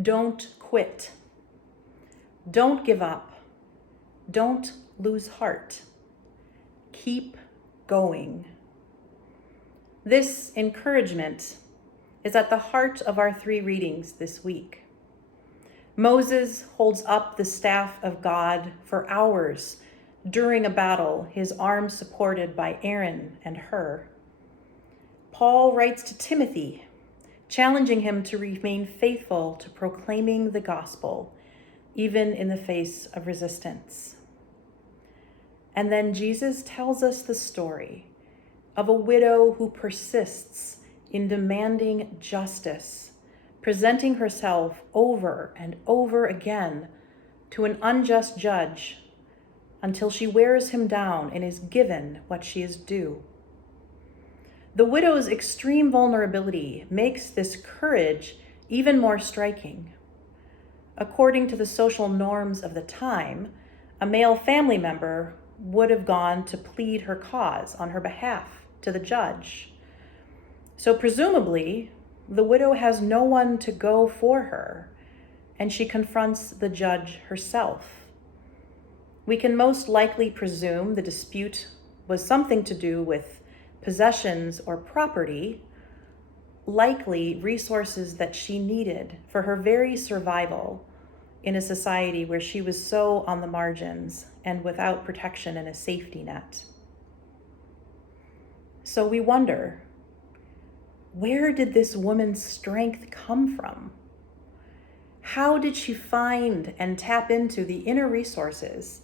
Don't quit. Don't give up. Don't lose heart. Keep going. This encouragement is at the heart of our 3 readings this week. Moses holds up the staff of God for hours during a battle, his arms supported by Aaron and Hur. Paul writes to Timothy, challenging him to remain faithful to proclaiming the gospel, even in the face of resistance. And then Jesus tells us the story of a widow who persists in demanding justice, presenting herself over and over again to an unjust judge until she wears him down and is given what she is due. The widow's extreme vulnerability makes this courage even more striking. According to the social norms of the time, a male family member would have gone to plead her cause on her behalf to the judge. So presumably, the widow has no one to go for her, and she confronts the judge herself. We can most likely presume the dispute was something to do with possessions or property, likely resources that she needed for her very survival in a society where she was so on the margins and without protection and a safety net. So we wonder, where did this woman's strength come from? How did she find and tap into the inner resources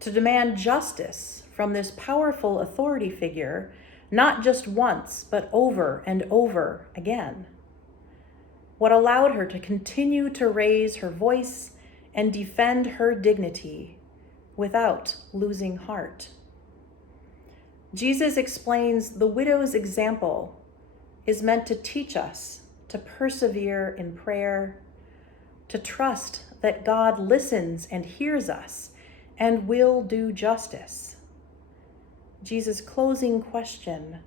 to demand justice from this powerful authority figure, not just once, but over and over again? What allowed her to continue to raise her voice and defend her dignity without losing heart? Jesus explains the widow's example is meant to teach us to persevere in prayer, to trust that God listens and hears us and will do justice. Jesus' closing question,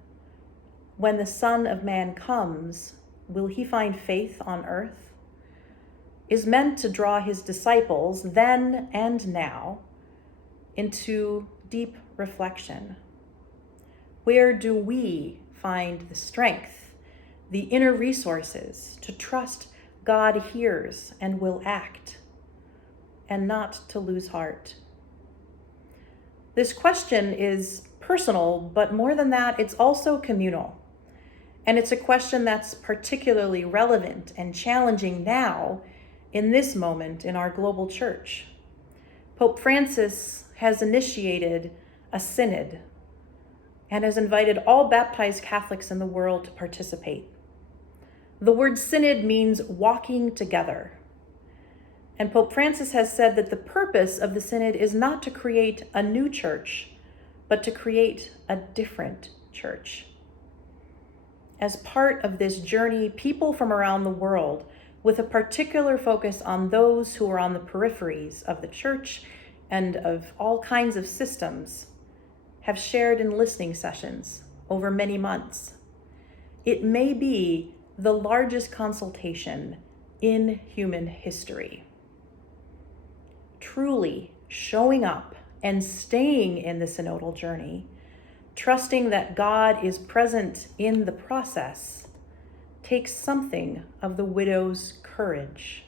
when the Son of Man comes, will he find faith on earth, is meant to draw his disciples then and now into deep reflection. Where do we find the strength, the inner resources to trust God hears and will act, and not to lose heart? This question is personal, but more than that, it's also communal. And it's a question that's particularly relevant and challenging now in this moment in our global church. Pope Francis has initiated a synod and has invited all baptized Catholics in the world to participate. The word synod means walking together. And Pope Francis has said that the purpose of the synod is not to create a new church, but to create a different church. As part of this journey, people from around the world, with a particular focus on those who are on the peripheries of the church and of all kinds of systems, have shared in listening sessions over many months. It may be the largest consultation in human history. Truly showing up and staying in the synodal journey, trusting that God is present in the process, takes something of the widow's courage.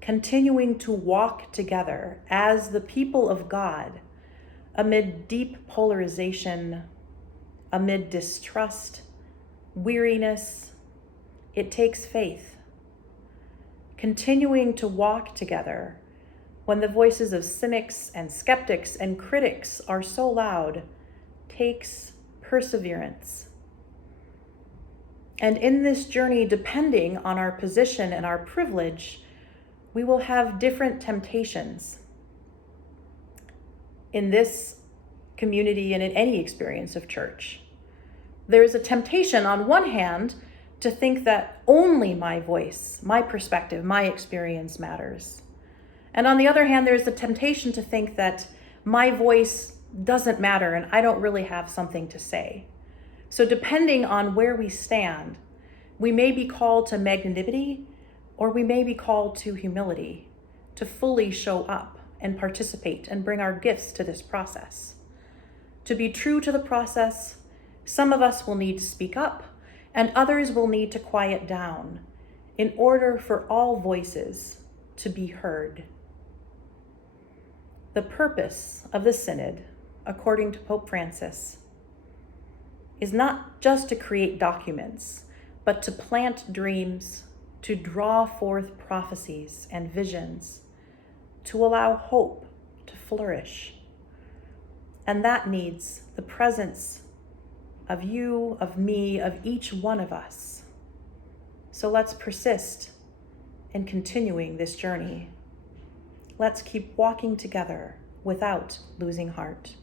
Continuing to walk together as the people of God amid deep polarization, amid distrust, weariness, it takes faith. Continuing to walk together when the voices of cynics and skeptics and critics are so loud takes perseverance. And in this journey, depending on our position and our privilege, we will have different temptations. In this community and in any experience of church, there is a temptation on one hand to think that only my voice, my perspective, my experience matters. And on the other hand, there's the temptation to think that my voice doesn't matter and I don't really have something to say. So depending on where we stand, we may be called to magnanimity or we may be called to humility, to fully show up and participate and bring our gifts to this process. To be true to the process, some of us will need to speak up, and others will need to quiet down in order for all voices to be heard. The purpose of the Synod, according to Pope Francis, is not just to create documents, but to plant dreams, to draw forth prophecies and visions, to allow hope to flourish. And that needs the presence of you, of me, of each one of us. So let's persist in continuing this journey. Let's keep walking together without losing heart.